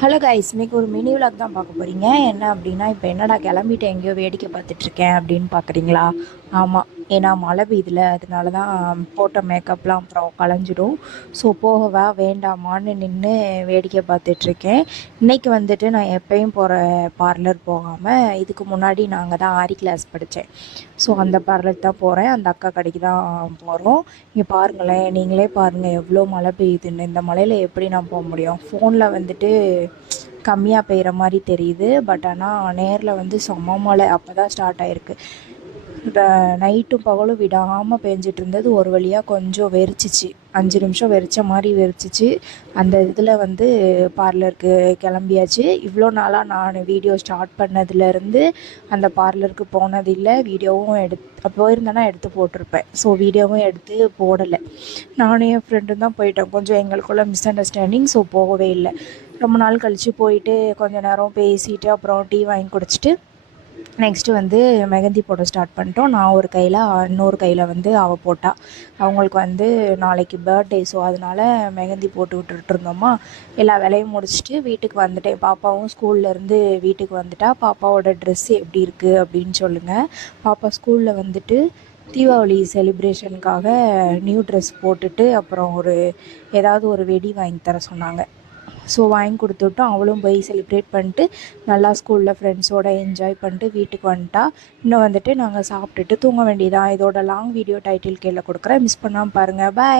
Hello guys, இன்னைக்கு ஒரு mini vlog தான் பார்க்க போகிறீங்க. என்ன அப்படின்னா, இப்போ என்னடா கிளம்பிட்டு எங்கேயோ வேடிக்கை பார்த்துட்ருக்கேன் அப்படின்னு பார்க்குறீங்களா? ஆமாம், ஏன்னா மழை பெய்யுதுல, அதனால தான் போட்ட மேக்கப்லாம் அப்புறம் கலைஞ்சிடும். ஸோ போகவா வேண்டாமான்னு நின்று வேடிக்கை பார்த்துட்ருக்கேன். இன்றைக்கி வந்துட்டு நான் எப்பயும் போகிற பார்லர் போகாமல், இதுக்கு முன்னாடி நாங்கள் தான் ஆரி கிளாஸ் படித்தேன். ஸோ அந்த பார்லர் தான் போகிறேன். அந்த அக்கா கடைக்கு தான் போகிறோம். இங்கே பாருங்களேன், நீங்களே பாருங்கள் எவ்வளோ மழை பெய்யுதுன்னு. இந்த மழையில் எப்படி நான் போக முடியும்? ஃபோனில் வந்துட்டு கம்மியாக பெய்கிற மாதிரி தெரியுது, பட் ஆனால் நேரில் வந்து செம்ம மழை. அப்போ தான் ஸ்டார்ட் ஆகிருக்கு. நைட்டும் பகலும் விடாமல் பேஞ்சிட்டு இருந்தது. ஒரு வழியாக கொஞ்சம் வெறிச்சிச்சு, 5 நிமிஷம் வெறிச்ச மாதிரி வெறிச்சிச்சு. அந்த இதில் வந்து பார்லருக்கு கிளம்பியாச்சு. இவ்வளோ நாளாக நான் வீடியோ ஸ்டார்ட் பண்ணதுலேருந்து அந்த பார்லருக்கு போனதில்லை. வீடியோவும் போயிருந்தேன்னா எடுத்து போட்டிருப்பேன். ஸோ வீடியோவும் எடுத்து போடலை. நானும் என் ஃப்ரெண்டும் தான் போயிட்டோம். கொஞ்சம் எங்களுக்குள்ள மிஸ் அண்டர்ஸ்டாண்டிங். ஸோ போகவே இல்லை. ரொம்ப நாள் கழித்து போயிட்டு கொஞ்சம் நேரம் பேசிவிட்டு அப்புறம் டீ வாங்கி குடிச்சிட்டு நெக்ஸ்ட்டு வந்து மெஹந்தி போட ஸ்டார்ட் பண்ணிட்டோம். நான் ஒரு கையில், இன்னொரு கையில் வந்து அவள் போட்டா. அவங்களுக்கு வந்து நாளைக்கு பர்த்டே. ஸோ அதனால் மெஹந்தி போட்டு விட்டுருந்தோமா. எல்லா வேலையும் முடிச்சுட்டு வீட்டுக்கு வந்துட்டேன். பாப்பாவும் ஸ்கூல்லேருந்து வீட்டுக்கு வந்துட்டா. பாப்பாவோட ட்ரெஸ்ஸு எப்படி இருக்குது அப்படின்னு சொல்லுங்கள். பாப்பா ஸ்கூலில் வந்துட்டு தீபாவளி செலிப்ரேஷனுக்காக நியூ ட்ரெஸ் போட்டுட்டு அப்புறம் ஏதாவது ஒரு வெடி வாங்கி தர சொன்னாங்க. ஸோ வாங்கி கொடுத்துட்டோம். அவளும் போய் செலிப்ரேட் பண்ணிட்டு நல்லா ஸ்கூலில் ஃப்ரெண்ட்ஸோடு என்ஜாய் பண்ணிட்டு வீட்டுக்கு வந்துட்டா. இன்னும் வந்துட்டு நாங்கள் சாப்பிட்டுட்டு தூங்க வேண்டியதான். இதோட லாங் வீடியோ டைட்டில் கீழே கொடுக்குறேன், மிஸ் பண்ணாமல் பாருங்கள். பாய்.